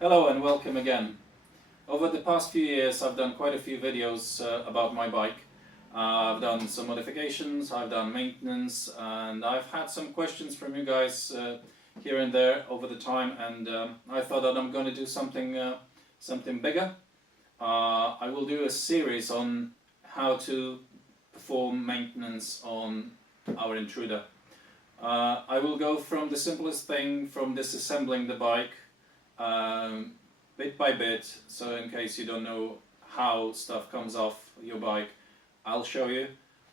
Hello and welcome again. Over the past few years I've done quite a few videos about my bike. I've done some modifications, I've done maintenance, and I've had some questions from you guys here and there over the time, and I thought that I'm going to do something bigger. I will do a series on how to perform maintenance on our Intruder. I will go from the simplest thing, from disassembling the bike, bit by bit, so in case you don't know how stuff comes off your bike, I'll show you.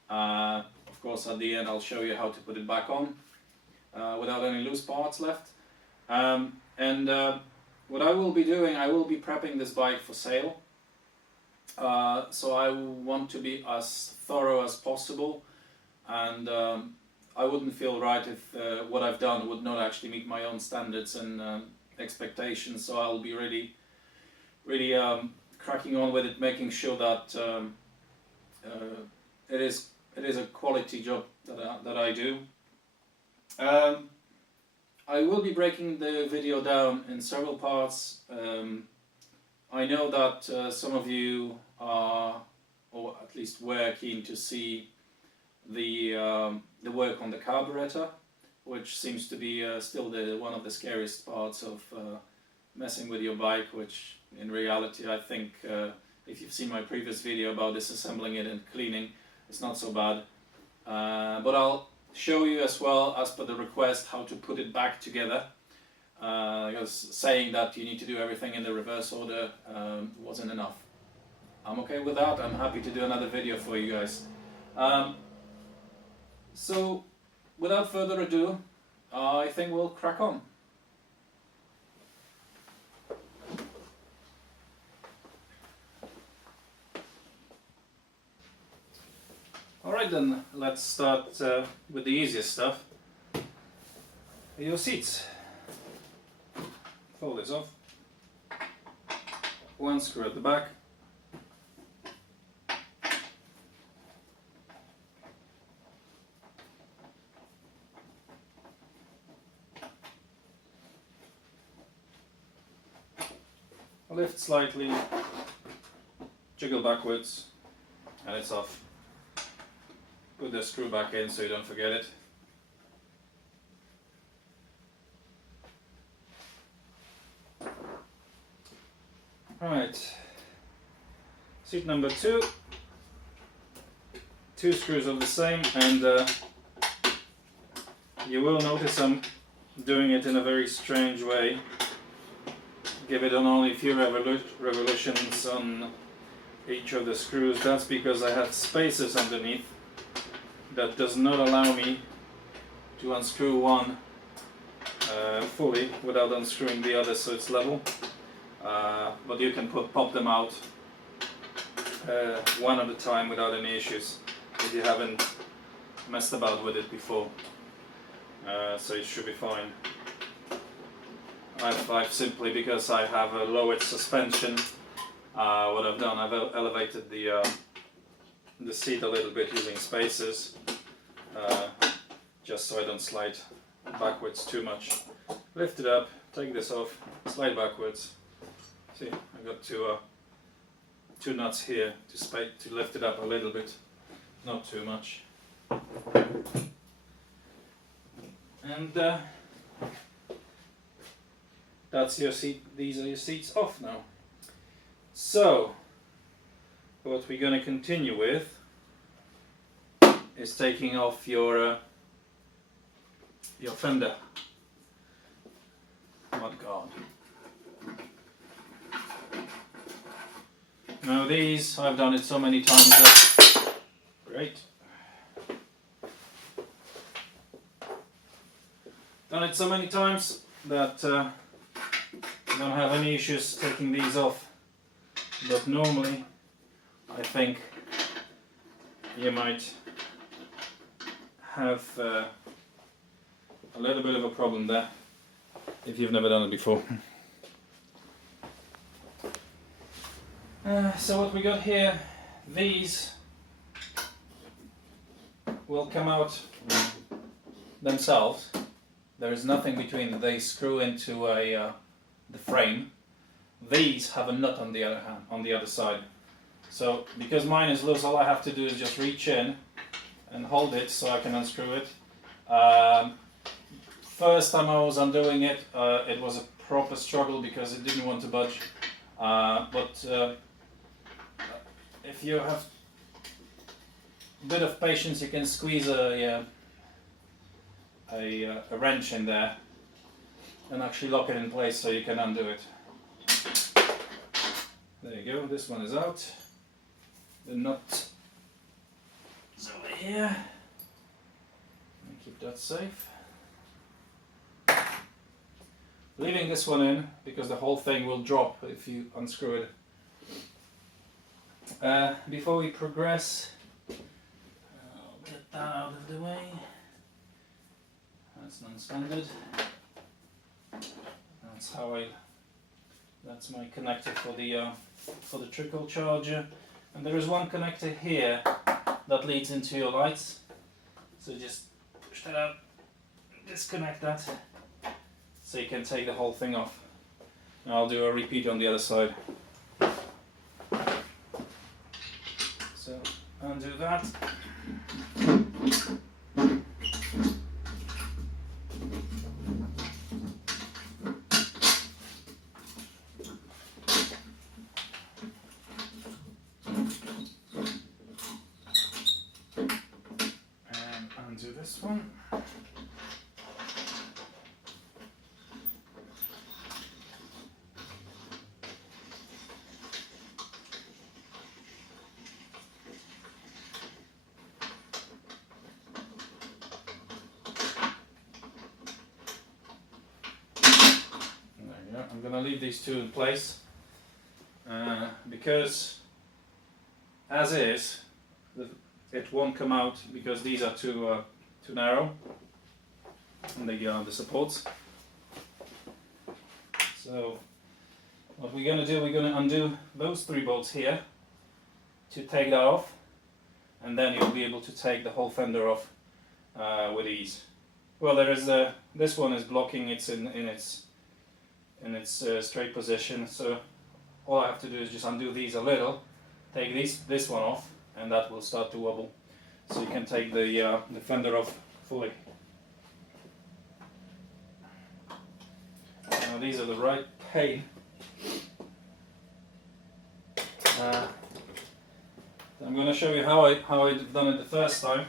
Of course at the end I'll show you how to put it back on without any loose parts left. What I will be doing, I will be prepping this bike for sale. So I want to be as thorough as possible, and I wouldn't feel right if what I've done would not actually meet my own standards and expectations. So I'll be really cracking on with it, making sure that it is a quality job that I do. I will be breaking the video down in several parts. I know that some of you are, or at least were, keen to see the work on the carburetor, which seems to be still one of the scariest parts of messing with your bike, which in reality I think if you've seen my previous video about disassembling it and cleaning, it's not so bad. But I'll show you as well, as per the request, how to put it back together, because saying that you need to do everything in the reverse order wasn't enough. I'm okay with that. I'm happy to do another video for you guys. So without further ado, I think we'll crack on. Alright then, let's start with the easiest stuff. Your seats. Fold this off. One screw at the back. Lift slightly, jiggle backwards, and it's off. Put the screw back in so you don't forget it. Right, seat number 2, 2 screws of the same, and you will notice I'm doing it in a very strange way. Give it on only a few revolutions on each of the screws. That's because I have spacers underneath that does not allow me to unscrew one fully without unscrewing the other, so it's level. But you can pop them out one at a time without any issues if you haven't messed about with it before, so it should be fine. I've simply, because I have a lowered suspension, what I've done, I've elevated the seat a little bit using spacers, just so I don't slide backwards too much. Lift it up, take this off, slide backwards. See, I've got two nuts here to lift it up a little bit, not too much. And that's your seat. These are your seats off now. So what we're going to continue with is taking off your fender mudguard. Now these, I've done it so many times that, great. Done it so many times that I don't have any issues taking these off, but normally I think you might have a little bit of a problem there if you've never done it before. So what we got here, these will come out themselves. There is nothing between. They screw into the frame, these have a nut on the other hand, on the other side. So because mine is loose, all I have to do is just reach in and hold it so I can unscrew it. First time I was undoing it, it was a proper struggle because it didn't want to budge. But if you have a bit of patience, you can squeeze a wrench in there and actually lock it in place so you can undo it. There you go, this one is out. The nut is over here. Keep that safe. Leaving this one in because the whole thing will drop if you unscrew it. Before we progress, I'll get that out of the way. That's non-standard. That's my connector for the trickle charger, and there is one connector here that leads into your lights. So just push that out, disconnect that, so you can take the whole thing off. And I'll do a repeat on the other side. So undo that. And undo this one. I'm going to leave these two in place because as is it won't come out because these are too narrow and they get on the supports. So what we're going to do, we're going to undo those 3 bolts here to take that off, and then you'll be able to take the whole fender off with ease. Well, there is this one is blocking, it's in its straight position, so all I have to do is just undo these a little, take this one off, and that will start to wobble, so you can take the fender off fully. Now these are the right pain. I'm going to show you how I've done it the first time.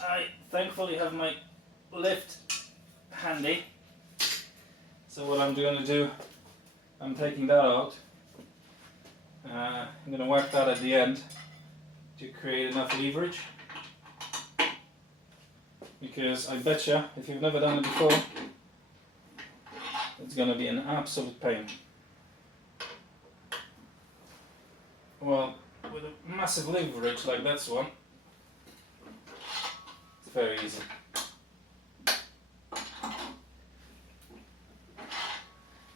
I thankfully have my lift handy. So what I'm going to do, I'm taking that out. I'm going to whack that at the end to create enough leverage. Because I betcha, if you've never done it before, it's going to be an absolute pain. Well, with a massive leverage like this one, it's very easy.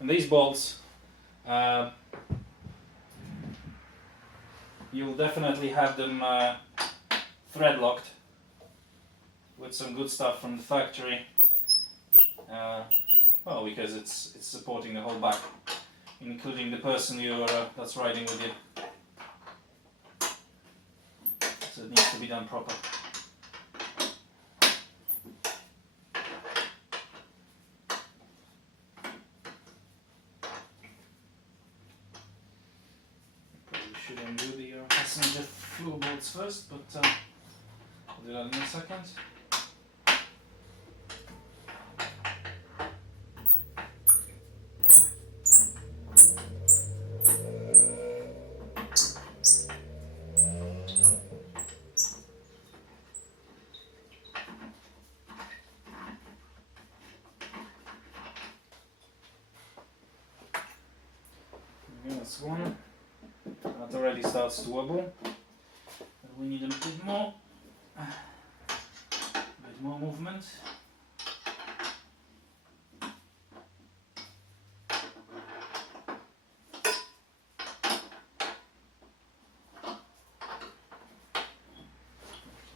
And these bolts, you'll definitely have them thread locked with some good stuff from the factory. Well, because it's supporting the whole back, including the person that's riding with you. So it needs to be done proper. Should undo the passenger floor bolts first, but I'll do that in a second. That's one. That already starts to wobble. But we need a bit more movement.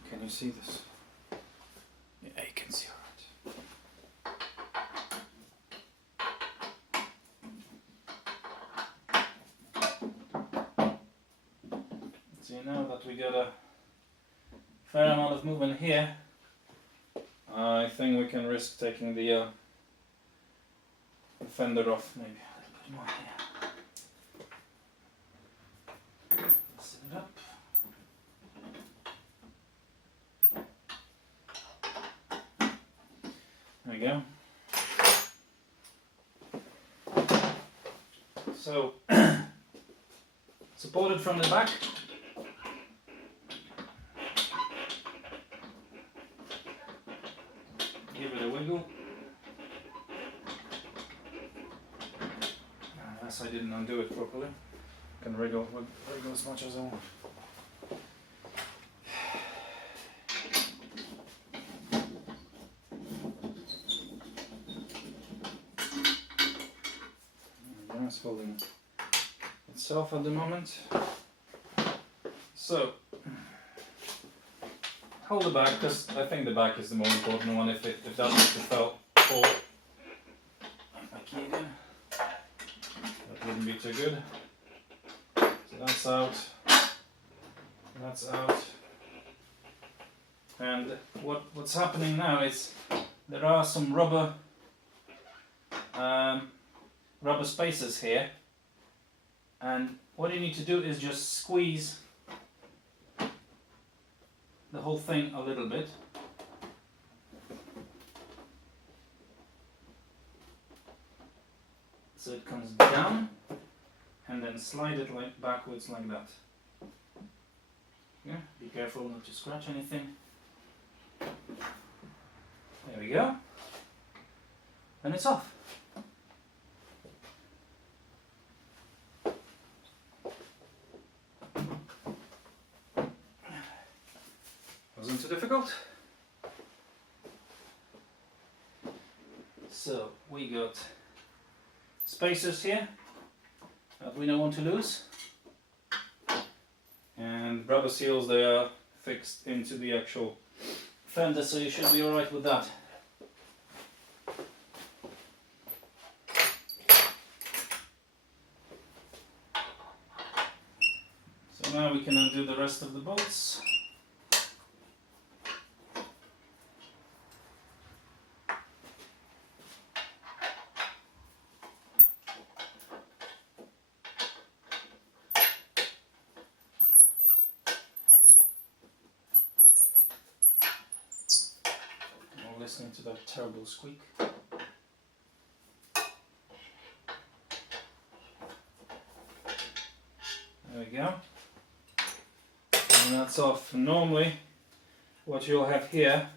Can you see this? Yeah, you can see alright. So now that we got a fair amount of movement here, I think we can risk taking the fender off maybe a little bit more here. Set it up. There we go. So, supported from the back. Give it a wiggle. Unless I didn't undo it properly. I can wriggle as much as I want. It's holding itself at the moment. So hold the back, because I think the back is the more important one. If that was to fall, my key again, that wouldn't be too good. So that's out. That's out. And what's happening now is there are some rubber spacers here, and what you need to do is just squeeze the whole thing a little bit. So it comes down, and then slide it like backwards like that. Yeah, be careful not to scratch anything. There we go. And it's off. Wasn't too difficult. So we got spacers here that we don't want to lose, and rubber seals, they are fixed into the actual fender, so you should be alright with that. So now we can undo the rest of the bolts. Listening to that terrible squeak. There we go. And that's off. Normally what you'll have here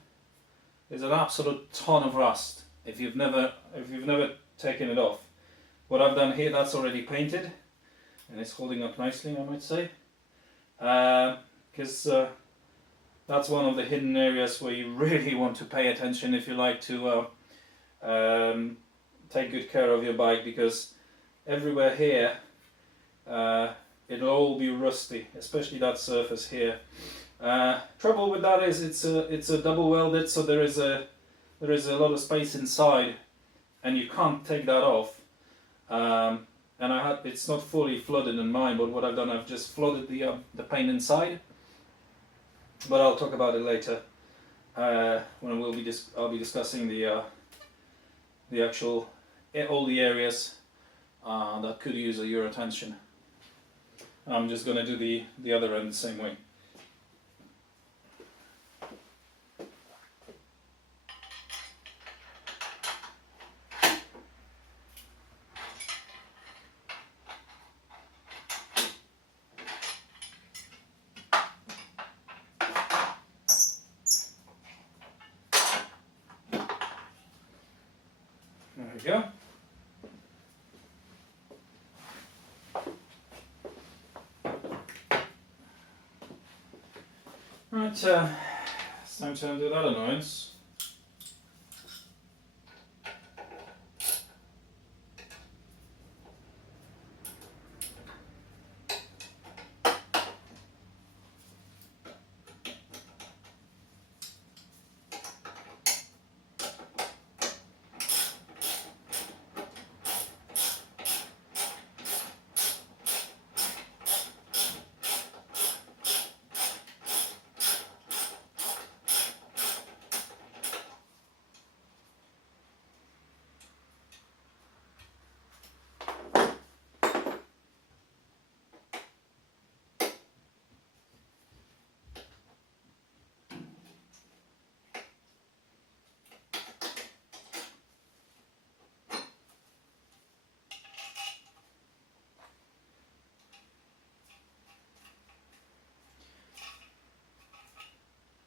is an absolute ton of rust if you've never taken it off. What I've done here, that's already painted and it's holding up nicely, I might say, because that's one of the hidden areas where you really want to pay attention if you like to take good care of your bike, because everywhere here it'll all be rusty, especially that surface here. Trouble with that is it's a double welded, so there is a lot of space inside and you can't take that off. And it's not fully flooded in mine, but what I've done, I've just flooded the paint inside. But I'll talk about it later when I'll be discussing the actual all the areas that could use your attention. I'm just going to do the other end the same way. There we go. Right, it's time to undo that annoyance.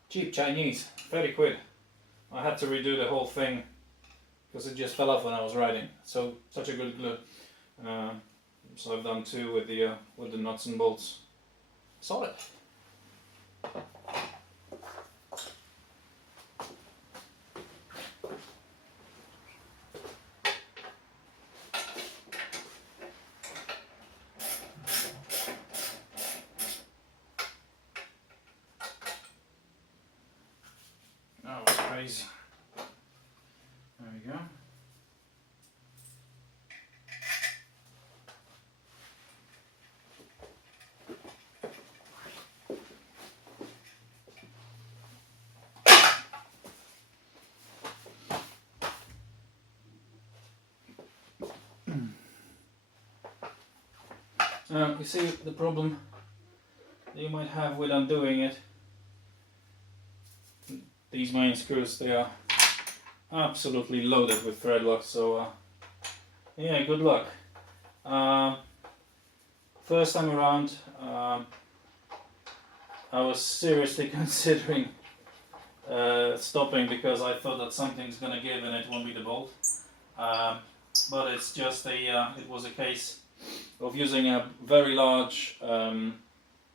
Cheap Chinese, 30 quid. I had to redo the whole thing because it just fell off when I was riding. So such a good glue. So I've done 2 with the nuts and bolts. Solid. That was crazy. There we go. You see the problem that you might have with undoing it. These main screws, they are absolutely loaded with thread lock, so yeah, good luck. First time around, I was seriously considering stopping because I thought that something's gonna give and it won't be the bolt. But it's just it was a case of using a very large,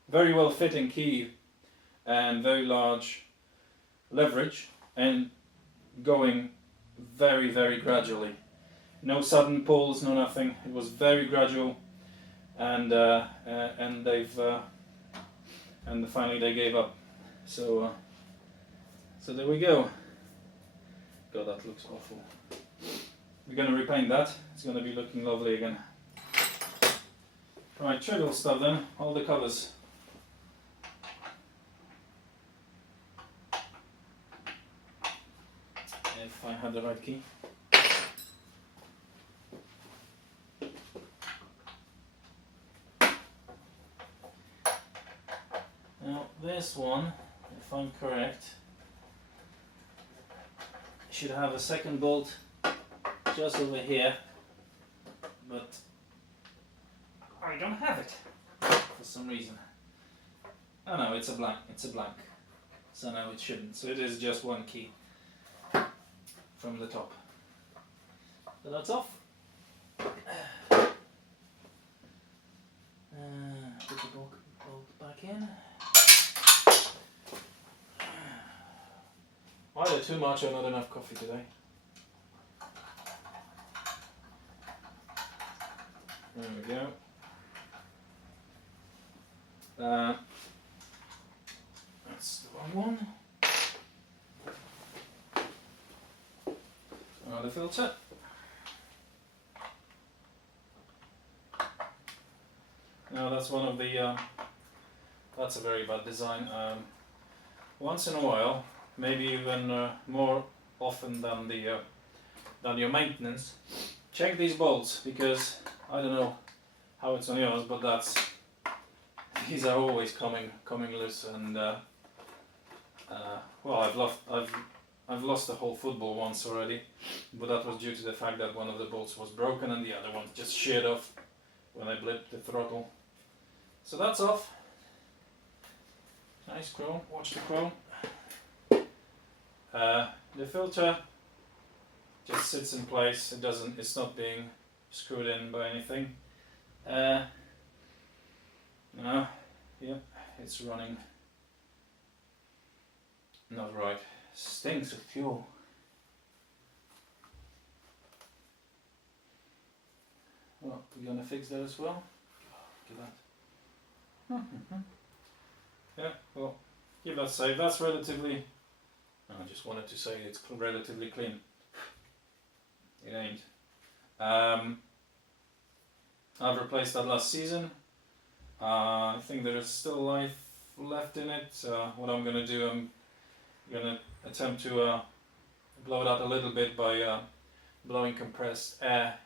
very well fitting key and very large leverage and going very, very gradually. No sudden pulls, no nothing. It was very gradual, and finally they gave up. So there we go. God, that looks awful. We're gonna repaint that. It's gonna be looking lovely again. Right, trivial stuff then. All the covers. If I had the right key. Now this one, if I'm correct, should have a second bolt just over here, but I don't have it for some reason. Oh no, it's a blank. It's a blank. So no, it shouldn't. So it is just one key from the top. So that's off. Put the bolt back in. Either too much or not enough coffee today. There we go. That's the wrong one. Another filter. Now that's one of the. That's a very bad design. Once in a while, maybe even more often than your maintenance, check these bolts, because I don't know how it's on yours, but these are always coming loose, and well, I've lost the whole football once already, but that was due to the fact that one of the bolts was broken and the other one just sheared off when I blipped the throttle. So that's off. Nice chrome. Watch the chrome. The filter just sits in place. It's not being screwed in by anything. No, yeah, it's running not right. Stinks of fuel. Well, we're gonna fix that as well. Look at that. Yeah, well, give that a save. That's relatively. I just wanted to say it's relatively clean. It ain't. I've replaced that last season. I think there is still life left in it. What I'm gonna do, I'm gonna attempt to blow it out a little bit by blowing compressed air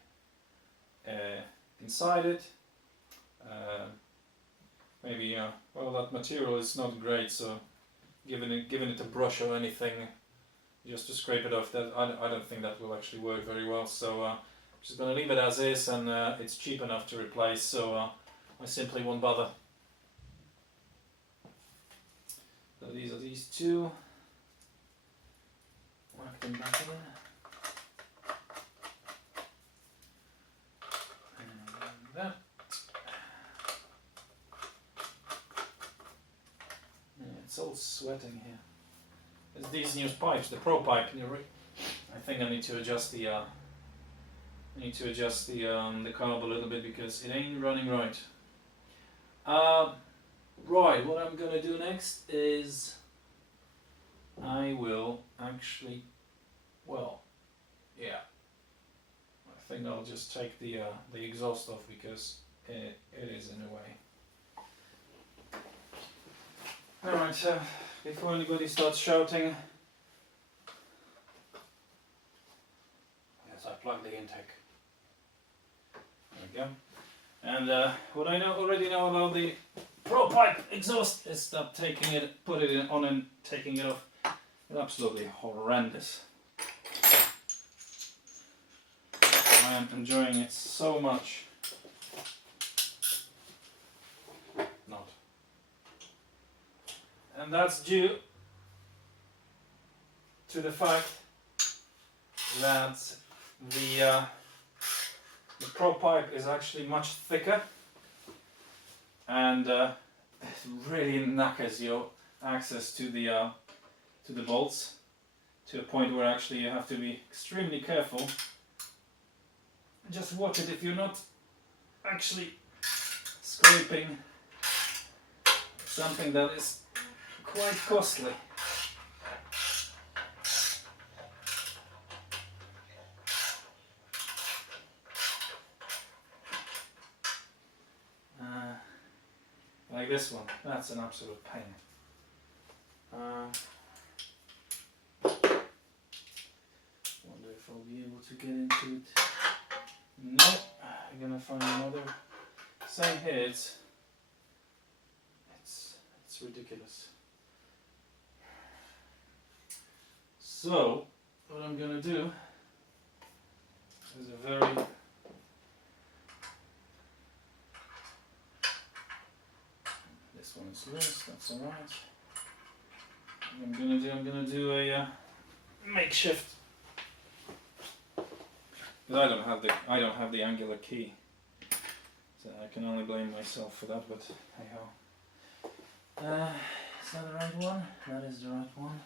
inside it. Maybe well, that material is not great, so giving it a brush or anything just to scrape it off, that I don't think that will actually work very well. So I'm just gonna leave it as is, and it's cheap enough to replace, so I simply won't bother. So these are these two. Whack them back in. And that. Yeah, it's all sweating here. It's these new pipes, the Pro pipe. I think I need to adjust the the carb a little bit because it ain't running right. Right, what I'm gonna do next is I will actually, well, yeah, I think I'll just take the exhaust off because it is in the way. Alright, so before anybody starts shouting, yes, I plug the intake. There we go. And what I already know about the Pro pipe exhaust is that taking it, put it on and taking it off is absolutely horrendous. I am enjoying it so much. Not. And that's due to the fact that the Pro pipe is actually much thicker, and it really knackers your access to the bolts to a point where actually you have to be extremely careful. Just watch it if you're not actually scraping something that is quite costly. Like this one, that's an absolute pain. Wonder if I'll be able to get into it. No, I'm gonna find another. Same here, it's ridiculous. So, what I'm gonna do is a very this one is loose, that's alright. I'm gonna do a makeshift, because I don't have the angular key, so I can only blame myself for that. But hey ho. Is that the right one? That is the right one.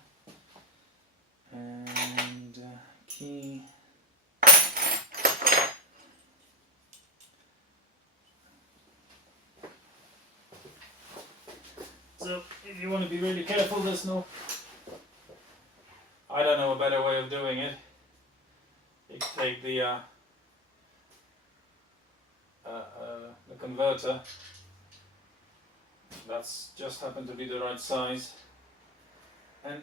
And key. So if you want to be really careful, there's no, I don't know a better way of doing it. You can take the converter, that's just happened to be the right size, and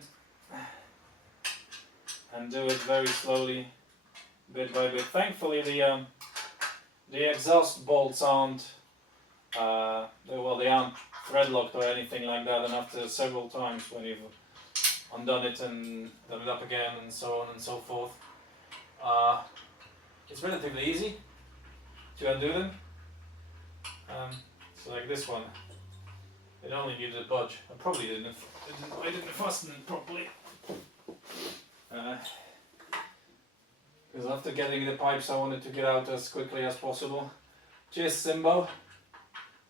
do it very slowly, bit by bit. Thankfully the exhaust bolts aren't they aren't thread locked or anything like that, and after several times when you've undone it and done it up again and so on and so forth, it's relatively easy to undo them. So like this one, it only needed a budge. I didn't fasten it properly. Because after getting the pipes, I wanted to get out as quickly as possible. Cheers, Simbo.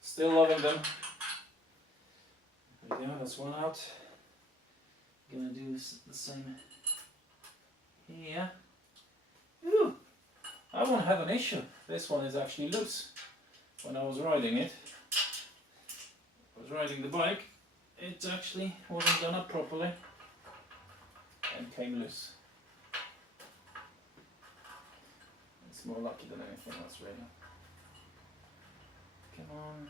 Still loving them. There we go, that's one out. Gonna do the same here. Ooh, I won't have an issue. This one is actually loose. When I was riding it, the bike, it actually wasn't done up properly and came loose. It's more lucky than anything else, really. Come on.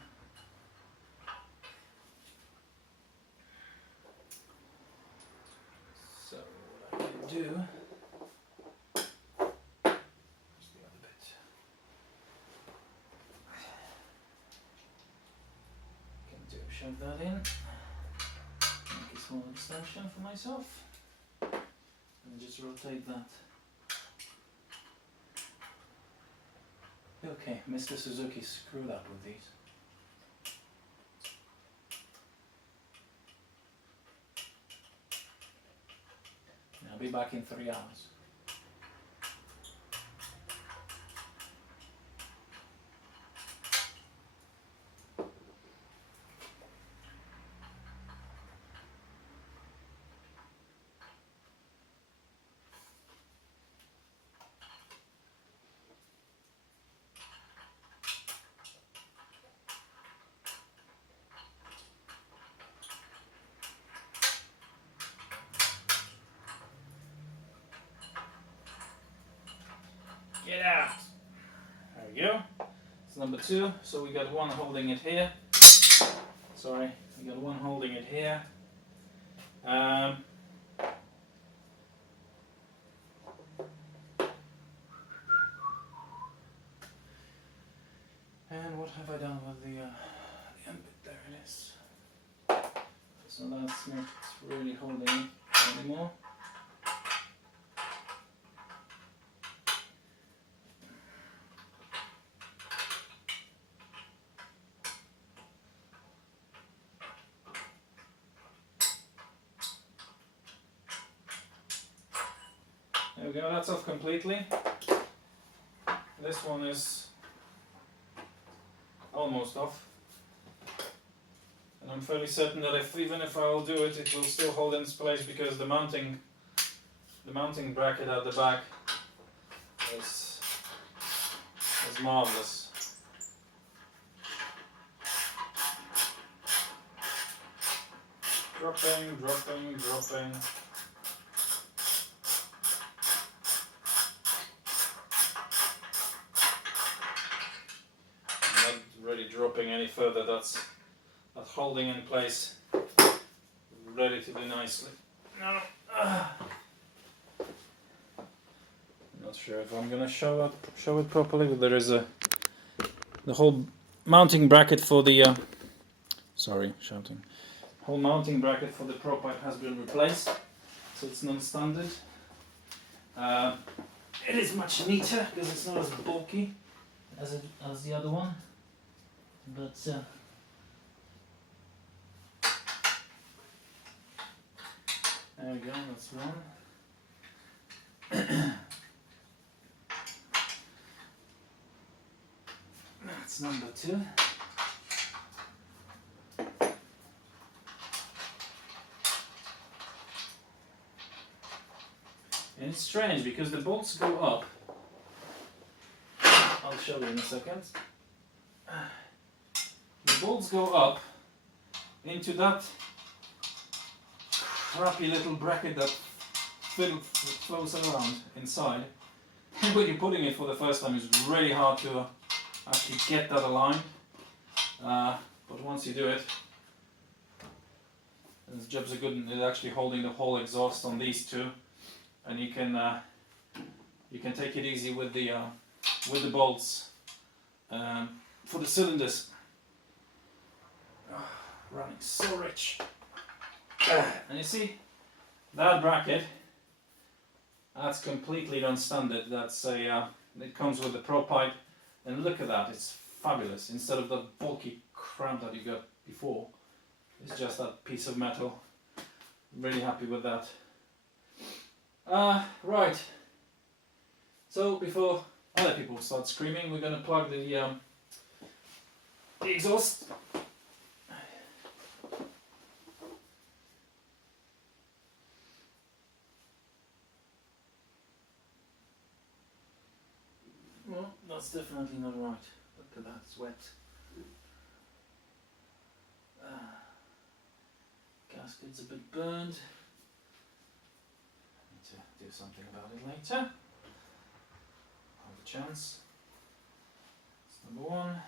So what I can do, just the other bit. Shove that in, make a small extension for myself, and just rotate that. Okay, Mr. Suzuki screwed up with these. I'll be back in 3 hours. Get out! There we go. It's number 2. So we got one holding it here. Sorry, we got one holding it here. And what have I done with the end bit? There it is. So that's not really holding it anymore. There we go, that's off completely. This one is almost off. And I'm fairly certain that even if I will do it, it will still hold in its place because the mounting bracket at the back is marvelous. Dropping, dropping, dropping. Really dropping any further, that's holding in place, ready to do nicely. No, I'm not sure if I'm gonna show it properly, but there is the whole mounting bracket for the whole mounting bracket for the Pro pipe has been replaced, so it's non-standard. It is much neater because it's not as bulky as the other one. But there we go, that's one. That's number 2. And it's strange because the bolts go up. I'll show you in a second. The bolts go up into that crappy little bracket that flows around inside. And when you're putting it for the first time, it's really hard to actually get that aligned. But once you do it, the jobs are good, and it's actually holding the whole exhaust on these two, and you can take it easy with the bolts for the cylinders. Running so rich. And you see that bracket, that's completely non-standard. That's it comes with the Pro pipe, and look at that, it's fabulous. Instead of the bulky crap that you got before, it's just that piece of metal. I'm really happy with that. Right, so before other people start screaming, we're going to plug the exhaust. Well, that's definitely not right. Look at that, it's wet. Gasket's a bit burned. I need to do something about it later. Have a chance. That's number 1.